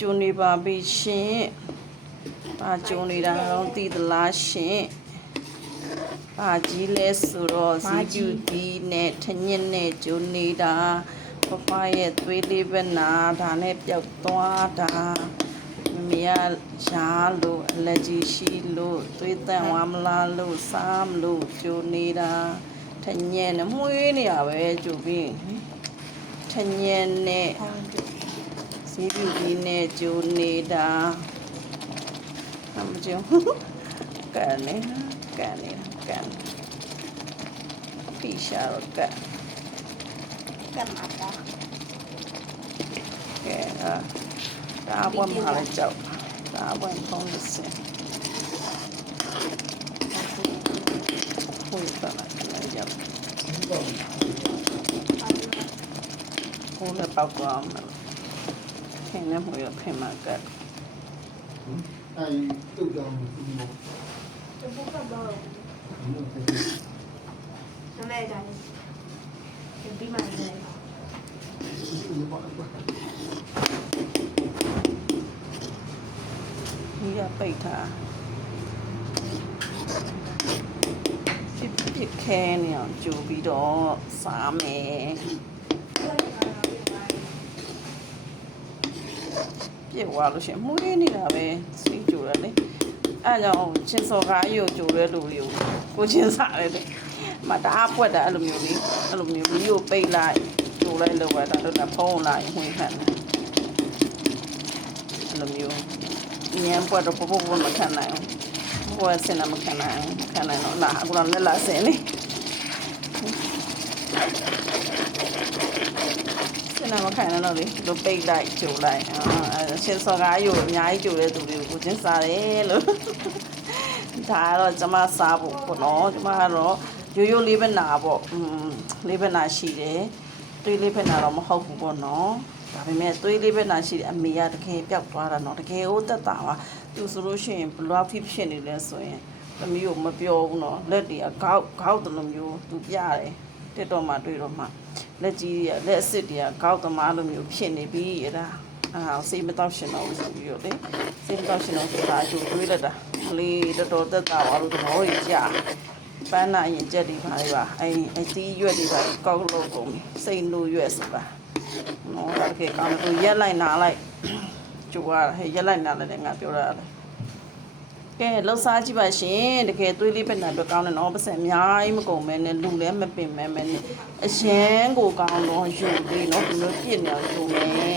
ကျိုးနေပါပြီရှင်ဘာကျိုးနေတာတော့သိသလားရှင်ဘာကြီးလဲဆိုတော့ဇီကျူဒီနဲ့ထညစ်နဲ့ကျိုးနေတာပပရဲ့သွေးလေးပဲနာဒါနဲ့ပျောက်သွားတာမမရရှားလို့အလက်ကြီးရှိလို့သွေးတန့်ဝါမလားလို့စားမလို့ကျိုးနေတာထညက်နဲ့မှုေးနေရပဲကျိုးပြီးထညက်နဲ့ဇီကျူဒီနဲ့ကျိုးနေတာမကျုံကန်နေတာဖိရှာတော့ကန်မှာပါကဲဒါဘွမ်မှာလည်းကြောက်ဒါဘွမ်ဖုံးစင်ဟိုပါလားကြောက်ဟိုလည်းပောက်သွားမှာခင်လည်းမွေရဖင်မှာကတ်တုတ်ကြောင်ဘူးမောတပုတ်ကတော့နမဲကြတယ်ဒီမှာနေဒီကပိတ်ထားပြစ်ခဲနေအောင်ကြိုပြီးတော့စားမယ်ပြစ်သွားလို့ရှိရင်မှုေးနေတာပဲစီးကြိုတယ်လေအဲ့ကြောင့်ချင်းစော်ကားကြီးကိုကြိုတဲ့လူတွေကိုချင်းစားတယ်လေမတအားပွက်တာအဲ့လိုမျိုးလေးအဲ့လိုမျိုးကိုပိတ်လိုက်ကြိုလိုက်လို့ပဲဒါတော့ဖုံးလိုက်ဝင်ခံတယ်အဲ့လိုမျိုးညံပွက်တော့ပမခံနိုင်ဘူးဘယ်စင်မခံနိုင်တော့လာအခုတော့လက်လာစင်လေမခံနိုင်တော့လေဒီလိုပိတ်လိုက်ကြိုလိုက်ချင်းစော်ကားယူအများကြီးကြိုတဲ့သူတွေကိုချင်းစားတယ်လို့ဒါကတော့ကျမစားဖို့ပေါ့နော်ကျမကတော့ရိုးလေးပဲနာပေါ့လေးပဲနာရှိတယ်သွေးလေးပဲနာတော့မဟုတ်ဘူးပေါ့နော်ဒါပေမဲ့သွေးလေးပဲနာရှိတယ်အမေကတကယ်ပျောက်သွားတာနော်တကယ်ဟိုတက်တာပါသူဆိုလို့ရှိရင်ဘယ်လောက်ဖြစ်နေလဲဆိုရင်သမီးကိုမပြောဘူးနော်လက်တွေကခေါက်တလိုမျိုးသူပြတယ်တက်တော့မှတွေ့တော့မှလက်ကြီးတွေကလက်အစ်တွေကကောက်သမားလိုမျိုးဖြစ်နေပြီအဲ့ဒါစိတ်မတော့ရှင်တော့ဆိုပြီးတော့လေစိတ်မတော့ရှင်တော့ဆိုတာအကျိုးတွေးလက်တာကလေးတော်သက်သာသွားလို့သဘောကြီးကြာပန်းနာရင်ကြက်တွေပါလေပါအဲ့တီးရွက်တွေပါကောက်လို့ကုန်ပြီစိတ်လို့ရွက်ဆိုတာနော်ဒါကကောင်းလို့ရက်လိုက်နာလိုက်ကြိုးရဟဲ့ရက်လိုက်နာလိုက်ငါပြောတာလေကဲလှစားကြည့်ပါရှင်တကယ်သွေးလေးပဲနာတော့ကောင်းတယ်နော်ပတ်စံအများကြီးမကုန်မဲနဲ့လူလည်းမပင်မဲမဲနဲ့အရန်ကိုကောင်းတော့ယူပြီးနော်ဒီလိုပြည့်နေအောင်ယူမယ်